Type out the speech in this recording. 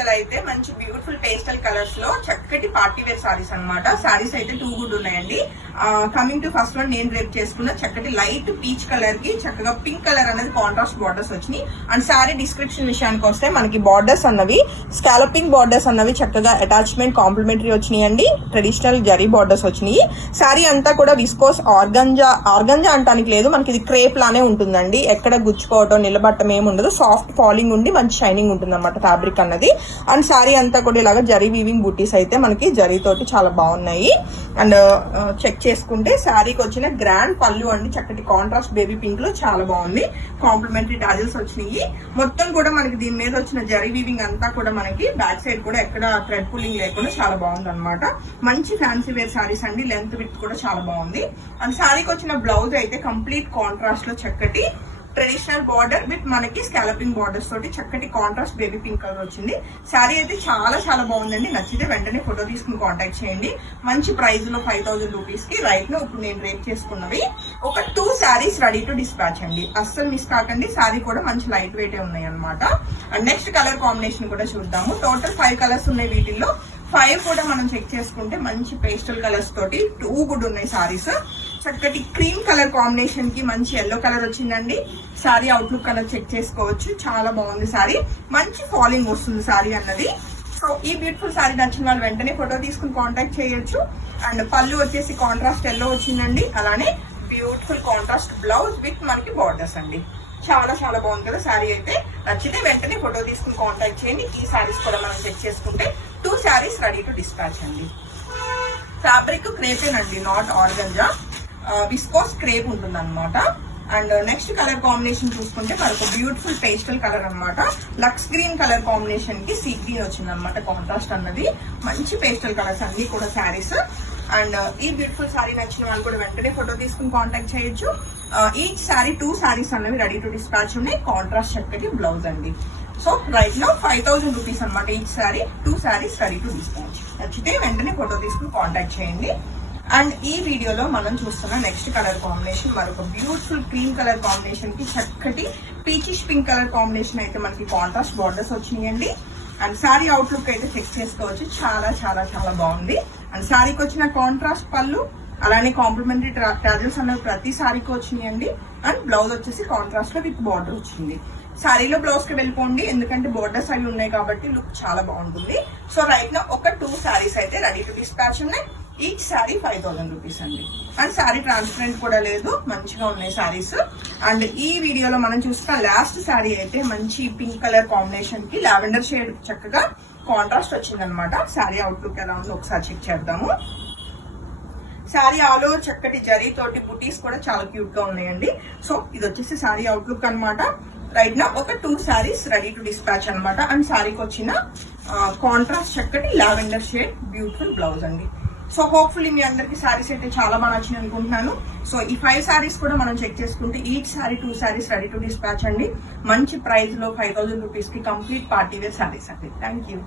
వీడియోలో అయితే మంచి బ్యూటిఫుల్ పేస్టల్ కలర్స్ లో చక్కటి పార్టీ వేర్ సారీస్ అన్నమాట. సారీస్ అయితే 2 గుడ్ ఉన్నాయండి. కమింగ్ టు ఫస్ట్ వన్, నేను రేపు చేసుకున్న చక్కటి లైట్ పీచ్ కలర్ కి చక్కగా పింక్ కలర్ అనేది కాంట్రాస్ట్ బార్డర్స్ వచ్చినాయి. అండ్ సారీ డిస్క్రిప్షన్ విషయానికి వస్తే మనకి బార్డర్స్ అన్నవి స్కాలపింగ్ బార్డర్స్ అన్నవి చక్కగా అటాచ్మెంట్ కాంప్లిమెంటరీ వచ్చినాయి అండి. ట్రెడిషనల్ జరీ బార్డర్స్ వచ్చినాయి. సారీ అంతా కూడా విస్కోస్ ఆర్గంజా అంటానికి లేదు, మనకి ఇది క్రేప్ లానే ఉంటుందండి. ఎక్కడ గుచ్చుకోవటం నిలబట్టం ఏమి ఉండదు. సాఫ్ట్ ఫాలింగ్ ఉండి మంచి షైనింగ్ ఉంటుంది అనమాట ఫ్యాబ్రిక్ అన్నది. అండ్ సారీ అంతా కూడా ఇలాగా జరీ వీవింగ్ బూటీస్ అయితే మనకి జరీతోటి చాలా బాగున్నాయి. అండ్ చెక్ చేసుకుంటే శారీకి వచ్చిన గ్రాండ్ పళ్ళు అండి, చక్కటి కాంట్రాస్ట్ బేబీ పింక్ లో చాలా బాగుంది. కాంప్లిమెంటరీ టాజిల్స్ వచ్చినాయి. మొత్తం కూడా మనకి దీని మీద వచ్చిన జరీ వీవింగ్ అంతా కూడా మనకి బ్యాక్ సైడ్ కూడా ఎక్కడ థ్రెడ్ పుల్లింగ్ లేకుండా చాలా బాగుంది అనమాట. మంచి ఫ్యాన్సీ వేర్ సారీస్ అండి. లెంత్ విడ్త్ కూడా చాలా బాగుంది. అండ్ శారీకి వచ్చిన బ్లౌజ్ అయితే కంప్లీట్ కాంట్రాస్ట్ లో చక్కటి ట్రెడిషనల్ బార్డర్ విత్ మనకి స్కాలపింగ్ బార్డర్స్ తోటి చక్కటి కాంట్రాస్ట్ బేబీ పింక్ కలర్ వచ్చింది. శారీ అయితే చాలా చాలా బాగుందండి. నచ్చితే వెంటనే ఫోటో తీసుకుని కాంటాక్ట్ చేయండి. మంచి ప్రైస్ లో 5000 రూపీస్ కి రైట్ లో ఇప్పుడు నేను రేట్ చేసుకున్నవి ఒక 2 శారీస్ రెడీ టు డిస్పాచ్ అండి. అస్సలు మిస్ కాకండి. శారీ కూడా మంచి లైట్ వెయిట్ ఉన్నాయి అనమాట. అండ్ నెక్స్ట్ కలర్ కాంబినేషన్ కూడా చూద్దాము. టోటల్ 5 కలర్స్ ఉన్నాయి. వీటిల్లో 5 కూడా మనం చెక్ చేసుకుంటే మంచి పేస్టల్ కలర్స్ తోటి 2 గుడ్ ఉన్నాయి సారీస్. చక్కటి క్రీమ్ కలర్ కాంబినేషన్ కి మంచి ఎల్లో కలర్ వచ్చిందండి. సారీ అవుట్లుక్ కలర్ చెక్ చేసుకోవచ్చు. చాలా బాగుంది సారీ. మంచి ఫాలింగ్ వస్తుంది సారీ అన్నది. సో ఈ బ్యూటిఫుల్ సారీ నచ్చిన వాళ్ళు వెంటనే ఫోటో తీసుకుని కాంటాక్ట్ చేయొచ్చు. అండ్ పళ్ళు వచ్చేసి కాంట్రాస్ట్ ఎల్లో వచ్చిందండి. అలానే బ్యూటిఫుల్ కాంట్రాస్ట్ బ్లౌజ్ విత్ మనకి బార్డర్స్ అండి. చాలా చాలా బాగుంది కదా సారీ అయితే. నచ్చితే వెంటనే ఫోటో తీసుకుని కాంటాక్ట్ చేయండి. ఈ సారీస్ కూడా మనం చెక్ చేసుకుంటే 2 శారీస్ రెడీ టు డిస్పాచ్ అండి. ఫ్యాబ్రిక్ క్రేపేనండి, నాట్ ఆర్గంజా. విస్కోస్ క్రేప్ ఉంటుంది అనమాట. అండ్ నెక్స్ట్ కలర్ కాంబినేషన్ చూసుకుంటే మనకు బ్యూటిఫుల్ పేస్టల్ కలర్ అనమాట. లక్స్ గ్రీన్ కలర్ కాంబినేషన్ కి సీ గ్రీన్ వచ్చింది అనమాట. కాంట్రాస్ట్ అన్నది మంచి పేస్టల్ కలర్స్ అన్ని కూడా శారీస్. అండ్ ఈ బ్యూటిఫుల్ సారీ నచ్చిన వాళ్ళు కూడా వెంటనే ఫోటో తీసుకుని కాంటాక్ట్ చేయొచ్చు. ఈచ్ సారీ 2 శారీస్ అన్నవి రెడీ టు డిస్పాచ్ ఉన్నాయి. కాంట్రాస్ట్ చక్కటి బ్లౌజ్ అండి. సో రైట్ లో 5000 రూపీస్ అనమాట each sorry. 2 saris ready to dispatch. నచ్చితే వెంటనే ఫోటో తీసుకుని కాంటాక్ట్ చేయండి. అండ్ ఈ వీడియోలో మనం చూస్తున్న నెక్స్ట్ కలర్ కాంబినేషన్ మరొక బ్యూటిఫుల్ క్రీమ్ కలర్ కాంబినేషన్ కి చక్కటి పీచిష్ పింక్ కలర్ కాంబినేషన్ అయితే మనకి కాంట్రాస్ట్ బార్డర్స్ వచ్చినాయండి. అండ్ శారీ అవుట్లుక్ అయితే చెక్ చేసుకోవచ్చు. చాలా చాలా చాలా బాగుంది. అండ్ శారీకి వచ్చిన కాంట్రాస్ట్ పళ్ళు అలానే కాంప్లిమెంటరీ టాజిల్స్ అనేవి ప్రతి శారీకి వచ్చినాయండి. అండ్ బ్లౌజ్ వచ్చేసి కాంట్రాస్ట్ లో విత్ బార్డర్ వచ్చింది. శారీలో బ్లౌజ్ కి వెళ్ళిపోండి, ఎందుకంటే బోర్డర్స్ అవి ఉన్నాయి కాబట్టి లుక్ చాలా బాగుంటుంది. సో రైట్ నా ఒక 2 శారీస్ అయితే రెడీ టు డిస్పాచ్ ఉన్నాయి. ఈచ్ శారీ 5000 రూపీస్ అండి. అండ్ శారీ ట్రాన్స్పరెంట్ కూడా లేదు, మంచిగా ఉన్నాయి శారీస్. అండ్ ఈ వీడియోలో మనం చూస్తున్న లాస్ట్ శారీ అయితే మంచి పింక్ కలర్ కాంబినేషన్ కి లావెండర్ షేడ్ చక్కగా కాంట్రాస్ట్ వచ్చిందనమాట. శారీ అవుట్లుక్ ఎలా ఉందో ఒకసారి చెక్ చేద్దాము. శారీ ఆల్ ఓవర్ చక్కటి జరీ తోటి బుటీస్ కూడా చాలా క్యూట్ గా ఉన్నాయండి. సో ఇది వచ్చేసి శారీ అవుట్లుక్ అనమాట. రైట్ నా ఒక 2 శారీస్ రెడీ టు డిస్పాచ్ అనమాట. అండ్ శారీకి వచ్చిన కాంట్రాస్ట్ చక్కటి లావెండర్ షేడ్ బ్యూటిఫుల్ బ్లౌజ్ అండి. సో హోప్ఫుల్లీ మీ అందరికి శారీస్ అయితే చాలా బాగా నచ్చింది అనుకుంటున్నాను. సో ఈ 5 శారీస్ కూడా మనం చెక్ చేసుకుంటే each sari 2 saris ready to dispatch అండి. మంచి ప్రైస్ లో 5000 రూపీస్ కి కంప్లీట్ పార్టీ వేర్ శారీస్ అండి. Thank you.